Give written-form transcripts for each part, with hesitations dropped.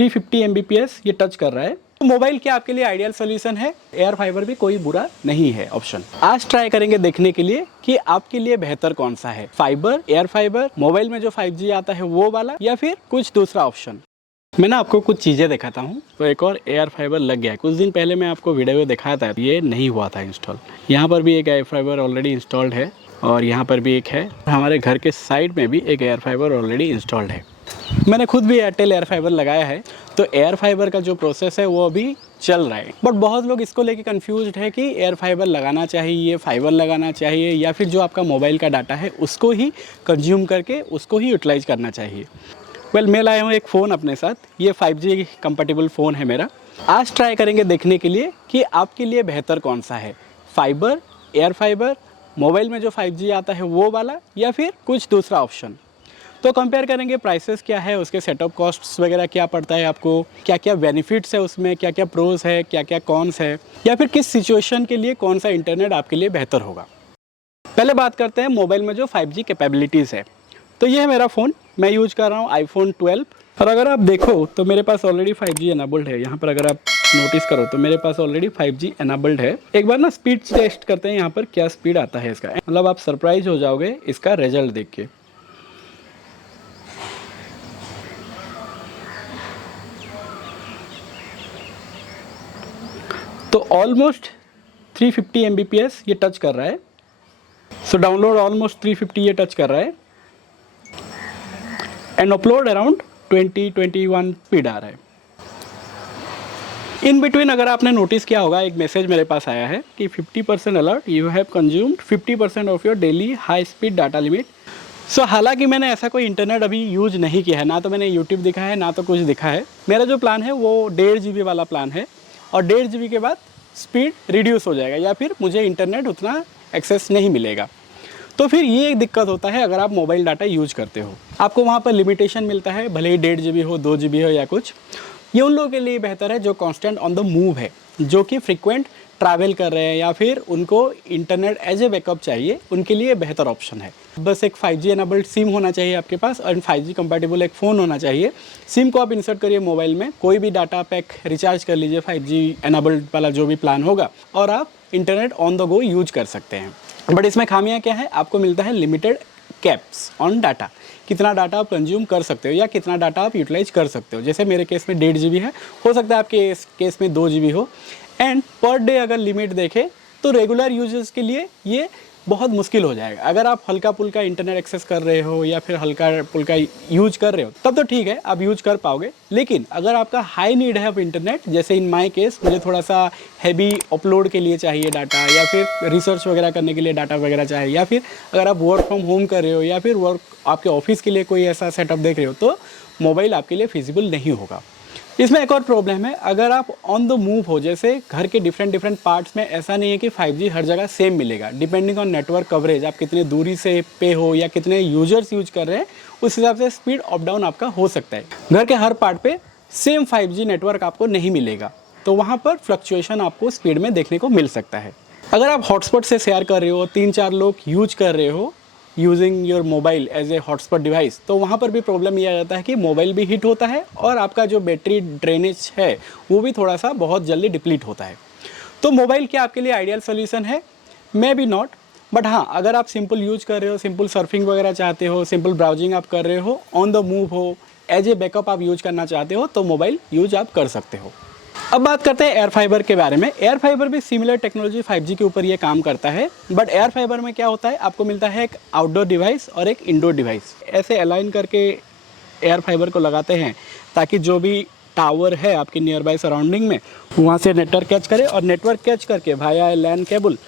350 Mbps ये touch कर रहा है। तो मोबाइल क्या आपके लिए आइडियल सोल्यूशन है। एयर फाइबर भी कोई बुरा नहीं है ऑप्शन। आज ट्राई करेंगे देखने के लिए कि आपके लिए बेहतर कौन सा है, फाइबर, एयर फाइबर, मोबाइल में जो 5G आता है वो वाला, या फिर कुछ दूसरा ऑप्शन। मैं ना आपको कुछ चीज़ें दिखाता हूँ। तो एक और एयर फाइबर लग गया है। कुछ दिन पहले मैं आपको वीडियो दिखाया था, ये नहीं हुआ था इंस्टॉल। यहाँ पर भी एक एयर फाइबर ऑलरेडी इंस्टॉल्ड है और यहाँ पर भी एक है। हमारे घर के साइड में भी एक एयर फाइबर ऑलरेडी इंस्टॉल्ड है। मैंने खुद भी एयरटेल एयर फाइबर लगाया है। तो एयर फाइबर का जो प्रोसेस है वो अभी चल रहा है, बट बहुत लोग इसको लेके कंफ्यूज्ड है कि एयर फाइबर लगाना चाहिए, फाइबर लगाना चाहिए, या फिर जो आपका मोबाइल का डाटा है उसको ही कंज्यूम करके उसको ही यूटिलाइज करना चाहिए। मैं लाया हूँ एक फ़ोन अपने साथ। ये 5G कंपैटिबल फ़ोन है मेरा। आज ट्राई करेंगे देखने के लिए कि आपके लिए बेहतर कौन सा है, फाइबर, एयर फाइबर, मोबाइल में जो 5G आता है वो वाला, या फिर कुछ दूसरा ऑप्शन। तो कंपेयर करेंगे प्राइसेस क्या है, उसके सेटअप कॉस्ट्स वगैरह क्या पड़ता है आपको, क्या क्या बेनिफिट्स है उसमें, क्या क्या प्रोज है, क्या क्या कॉन्स है, या फिर किस सिचुएशन के लिए कौन सा इंटरनेट आपके लिए बेहतर होगा। पहले बात करते हैं मोबाइल में जो 5G कैपेबिलिटीज़ है। तो ये है मेरा फ़ोन, मैं यूज कर रहा हूँ iPhone 12। और अगर आप देखो तो मेरे पास ऑलरेडी 5G एनाबल्ड है। यहाँ पर अगर आप नोटिस करो तो मेरे पास ऑलरेडी 5G एनाबल्ड है। एक बार ना स्पीड टेस्ट करते हैं यहाँ पर क्या स्पीड आता है इसका। मतलब आप सरप्राइज हो जाओगे इसका रिजल्ट देख के। तो ऑलमोस्ट 350 Mbps ये टच कर रहा है। सो डाउनलोड ऑलमोस्ट 350 ये टच कर रहा है एंड अपलोड अराउंड 20-21 स्पीड आ रहा है। इन बिटवीन अगर आपने नोटिस किया होगा, एक मैसेज मेरे पास आया है कि 50% alert, you have consumed 50% of your daily high speed data limit. So हालांकि मैंने ऐसा कोई इंटरनेट अभी यूज नहीं किया है, ना तो मैंने यूट्यूब दिखा है ना तो कुछ दिखा है। मेरा जो प्लान है वो 1.5 GB वाला प्लान है, और 1.5 GB के बाद स्पीड रिड्यूस हो जाएगा या फिर मुझे इंटरनेट उतना एक्सेस नहीं मिलेगा। तो फिर ये एक दिक्कत होता है अगर आप मोबाइल डाटा यूज करते हो, आपको वहाँ पर लिमिटेशन मिलता है, भले ही 1.5 GB हो, 2 GB हो या कुछ। ये उन लोगों के लिए बेहतर है जो कांस्टेंट ऑन द मूव है, जो कि फ्रीक्वेंट ट्रैवल कर रहे हैं या फिर उनको इंटरनेट एज ए बैकअप चाहिए, उनके लिए बेहतर ऑप्शन है। बस एक 5G एनेबल्ड सिम होना चाहिए आपके पास और 5G कंपैटिबल एक फ़ोन होना चाहिए। सिम को आप इंसर्ट करिए मोबाइल में, कोई भी डाटा पैक रिचार्ज कर लीजिए 5G एनेबल्ड वाला जो भी प्लान होगा, और आप internet on the go use कर सकते हैं। बट इसमें खामियां क्या है, आपको मिलता है लिमिटेड कैप्स ऑन डाटा। कितना डाटा आप कंज्यूम कर सकते हो या कितना डाटा आप यूटिलाइज कर सकते हो। जैसे मेरे केस में 1.5 GB है, हो सकता है आपके केस में 2 GB हो। एंड पर डे अगर लिमिट देखें तो रेगुलर यूजर्स के लिए ये बहुत मुश्किल हो जाएगा। अगर आप हल्का पुल्का इंटरनेट एक्सेस कर रहे हो या फिर हल्का पुल्का यूज कर रहे हो तब तो ठीक है, आप यूज कर पाओगे। लेकिन अगर आपका हाई नीड है ऑफ इंटरनेट, जैसे इन माय केस मुझे थोड़ा सा हैवी अपलोड के लिए चाहिए डाटा, या फिर रिसर्च वगैरह करने के लिए डाटा वगैरह चाहिए, या फिर अगर आप वर्क फ्रॉम होम कर रहे हो या फिर वर्क आपके ऑफिस के लिए कोई ऐसा सेटअप देख रहे हो, तो मोबाइल आपके लिए फिजिबल नहीं होगा। इसमें एक और प्रॉब्लम है, अगर आप ऑन द मूव हो, जैसे घर के डिफरेंट पार्ट्स में, ऐसा नहीं है कि 5G हर जगह सेम मिलेगा। डिपेंडिंग ऑन नेटवर्क कवरेज, आप कितने दूरी से पे हो या कितने यूजर्स यूज कर रहे हैं, उस हिसाब से स्पीड अप डाउन आपका हो सकता है। घर के हर पार्ट पे सेम 5G नेटवर्क आपको नहीं मिलेगा, तो वहाँ पर फ्लक्चुएशन आपको स्पीड में देखने को मिल सकता है। अगर आप हॉटस्पॉट से शेयर कर रहे हो, 3-4 लोग यूज कर रहे हो using your mobile as a hotspot device, तो वहाँ पर भी प्रॉब्लम ये आ जाता है कि मोबाइल भी हीट होता है और आपका जो बैटरी ड्रेनेज है वो भी थोड़ा सा बहुत जल्दी डिप्लीट होता है। तो मोबाइल क्या आपके लिए आइडियल सोल्यूशन है? मे बी नॉट, बट हाँ, अगर आप सिंपल यूज कर रहे हो, सिंपल सर्फिंग वगैरह चाहते हो, सिंपल ब्राउजिंग आप कर रहे हो, ऑन द मूव हो, एज ए बैकअप आप यूज करना चाहते हो, तो मोबाइल यूज आप कर सकते हो। अब बात करते हैं एयर फाइबर के बारे में। एयर फाइबर भी सिमिलर टेक्नोलॉजी 5G के ऊपर ये काम करता है, बट एयर फाइबर में क्या होता है, आपको मिलता है एक आउटडोर डिवाइस और एक इंडोर डिवाइस। ऐसे अलाइन करके एयर फाइबर को लगाते हैं ताकि जो भी टावर है आपके नियर बाय सराउंडिंग में, वहाँ से नेटवर्क कैच करे, और नेटवर्क कैच करके भाया लैन केबल,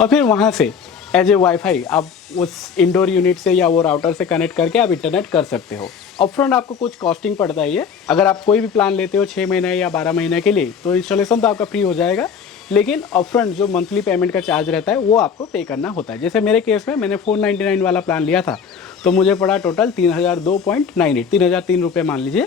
और फिर वहाँ से एज ए वाईफाई आप उस इंडोर यूनिट से या वो राउटर से कनेक्ट करके आप इंटरनेट कर सकते हो। अपफ्रंट आपको कुछ कॉस्टिंग पड़ता है ये, अगर आप कोई भी प्लान लेते हो 6 महीने या 12 महीने के लिए, तो इंस्टॉलेशन तो आपका फ्री हो जाएगा, लेकिन अपफ्रंट जो मंथली पेमेंट का चार्ज रहता है वो आपको पे करना होता है। जैसे मेरे केस में मैंने 499 वाला प्लान लिया था, तो मुझे पड़ा टोटल 3002.98, 3003 रुपये मान लीजिए।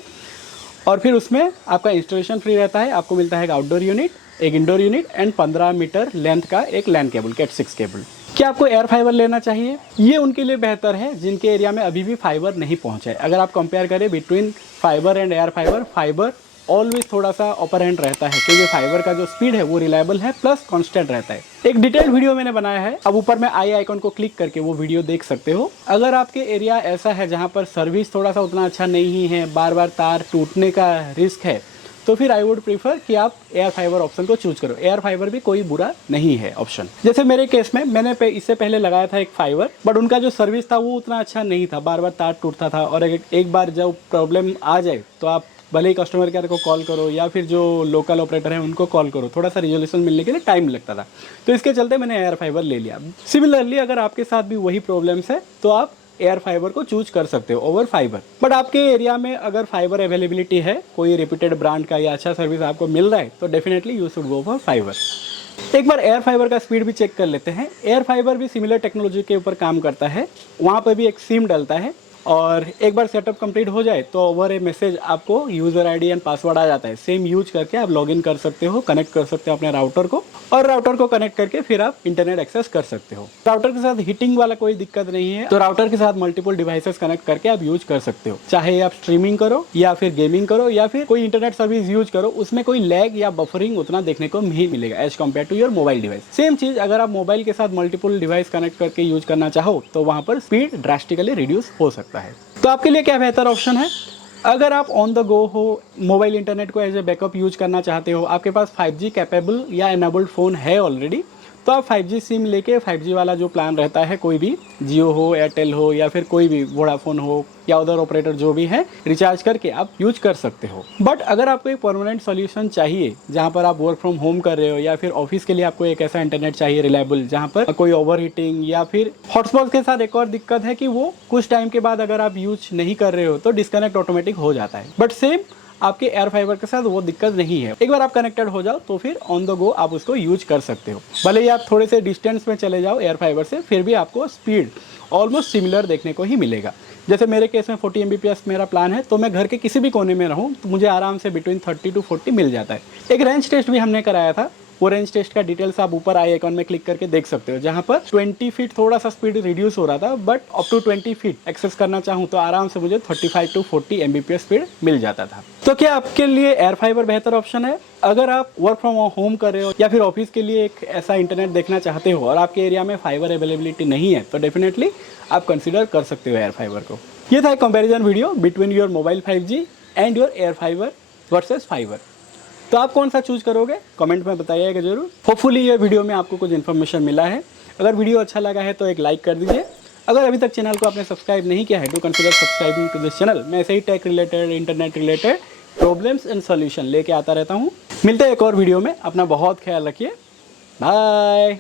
और फिर उसमें आपका इंस्टॉलेशन फ्री रहता है, आपको मिलता है एक आउटडोर यूनिट, एक indoor unit and 15 metre length का एक लैन केबल, कैट 6 केबल। क्या आपको एयर फाइबर लेना चाहिए? ये उनके लिए बेहतर है जिनके एरिया में अभी भी फाइबर नहीं पहुंचा है। अगर आप कंपेयर करें between fibre and air fibre, fibre always थोड़ा सा अपर हैंड रहता है, क्योंकि फाइबर का जो स्पीड है वो रिलायबल है प्लस कांस्टेंट रहता है। एक डिटेल्ड वीडियो मैंने बनाया है, अब ऊपर में आई आइकन को क्लिक करके वो वीडियो देख सकते हो। अगर आपके एरिया ऐसा है जहाँ पर सर्विस थोड़ा सा उतना अच्छा नहीं है, बार बार तार टूटने का रिस्क है, तो फिर आई वुड प्रीफर कि आप एयर फाइबर ऑप्शन को चूज करो। एयर फाइबर भी कोई बुरा नहीं है ऑप्शन। जैसे मेरे केस में मैंने इससे पहले लगाया था एक फाइबर, बट उनका जो सर्विस था वो उतना अच्छा नहीं था, बार बार तार टूटता था। और एक बार जब प्रॉब्लम आ जाए तो आप भले ही कस्टमर केयर को कॉल करो या फिर जो लोकल ऑपरेटर है उनको कॉल करो, थोड़ा सा रिजोल्यूशन मिलने के लिए टाइम लगता था। तो इसके चलते मैंने एयर फाइबर ले लिया। सिमिलरली अगर आपके साथ भी वही प्रॉब्लम्स है तो आप एयर फाइबर को चूज कर सकते हो ओवर फाइबर। बट आपके एरिया में अगर फाइबर अवेलेबिलिटी है, कोई रिपीटेड ब्रांड का या अच्छा सर्विस आपको मिल रहा है, तो definitely you should go for fibre. एक बार एयर फाइबर का स्पीड भी चेक कर लेते हैं। एयर फाइबर भी सिमिलर टेक्नोलॉजी के ऊपर काम करता है, वहाँ पर भी एक सिम डलता है और एक बार सेटअप कंप्लीट हो जाए तो ओवर ए मैसेज आपको यूज़र आईडी एंड पासवर्ड आ जाता है। सेम यूज करके आप लॉगिन कर सकते हो, कनेक्ट कर सकते हो अपने राउटर को, और राउटर को कनेक्ट करके फिर आप इंटरनेट एक्सेस कर सकते हो। राउटर के साथ हीटिंग वाला कोई दिक्कत नहीं है, तो राउटर के साथ मल्टीपल डिवाइसेस कनेक्ट करके आप यूज कर सकते हो। चाहे आप स्ट्रीमिंग करो या फिर गेमिंग करो या फिर कोई इंटरनेट सर्विस यूज करो, उसमें कोई लैग या बफरिंग उतना देखने को नहीं मिलेगा as compare to your mobile device. Same चीज अगर आप मोबाइल के साथ मल्टीपल डिवाइस कनेक्ट करके यूज करना चाहो तो वहां पर स्पीड ड्रास्टिकली रिड्यूस हो सकता है। तो आपके लिए क्या बेहतर ऑप्शन है? अगर आप ऑन द गो हो, मोबाइल इंटरनेट को एज ए बैकअप यूज करना चाहते हो, आपके पास 5G कैपेबल या एनेबल्ड फ़ोन है ऑलरेडी, तो आप 5G सिम लेके 5G वाला जो प्लान रहता है, कोई भी जियो हो, एयरटेल हो या फिर कोई भी वोडाफोन हो या अदर ऑपरेटर जो भी है, रिचार्ज करके आप यूज कर सकते हो। बट अगर आपको एक परमानेंट सॉल्यूशन चाहिए जहाँ पर आप वर्क फ्रॉम होम कर रहे हो या फिर ऑफिस के लिए आपको एक ऐसा इंटरनेट चाहिए रिलायबल जहाँ पर कोई ओवर हीटिंग या फिर हॉटस्पॉट के साथ एक और दिक्कत है कि वो कुछ टाइम के बाद अगर आप यूज नहीं कर रहे हो तो डिस्कनेक्ट ऑटोमेटिक हो जाता है। बट सेम आपके एयर फाइबर के साथ वो दिक्कत नहीं है। एक बार आप कनेक्टेड हो जाओ तो फिर ऑन द गो आप उसको यूज कर सकते हो। भले ही आप थोड़े से डिस्टेंस में चले जाओ एयर फाइबर से, फिर भी आपको स्पीड ऑलमोस्ट सिमिलर देखने को ही मिलेगा। जैसे मेरे केस में 40 Mbps मेरा प्लान है, तो मैं घर के किसी भी कोने में रहूँ तो मुझे आराम से बिटवीन 30 to 40 मिल जाता है। एक रेंज टेस्ट भी हमने कराया था, वो रेंज टेस्ट का डिटेल्स आप ऊपर आई आइकन में क्लिक करके देख सकते हो, जहाँ पर 20 फीट थोड़ा सा स्पीड रिड्यूस हो रहा था, but up to 20 feet access करना चाहूँ तो आराम से मुझे 35 to 40 Mbps स्पीड मिल जाता था। तो क्या आपके लिए एयर फाइबर बेहतर ऑप्शन है? अगर आप वर्क फ्रॉम होम कर रहे हो या फिर ऑफिस के लिए एक ऐसा इंटरनेट देखना चाहते हो और आपके एरिया में फाइबर अवेलेबिलिटी नहीं है, तो डेफिनेटली आप कंसिडर कर सकते हो एयर फाइबर को। ये था एक comparison video between your mobile 5G and your air fibre versus fibre. तो आप कौन सा चूज करोगे कमेंट में बताइएगा जरूर। होपफुली ये वीडियो में आपको कुछ इन्फॉर्मेशन मिला है। अगर वीडियो अच्छा लगा है तो एक लाइक कर दीजिए। अगर अभी तक चैनल को आपने सब्सक्राइब नहीं किया है, do consider subscribing to this channel. मैं ऐसे ही tech related, internet related problems and solution लेके आता रहता हूँ। मिलते हैं एक और वीडियो में। अपना बहुत ख्याल रखिए। बाय।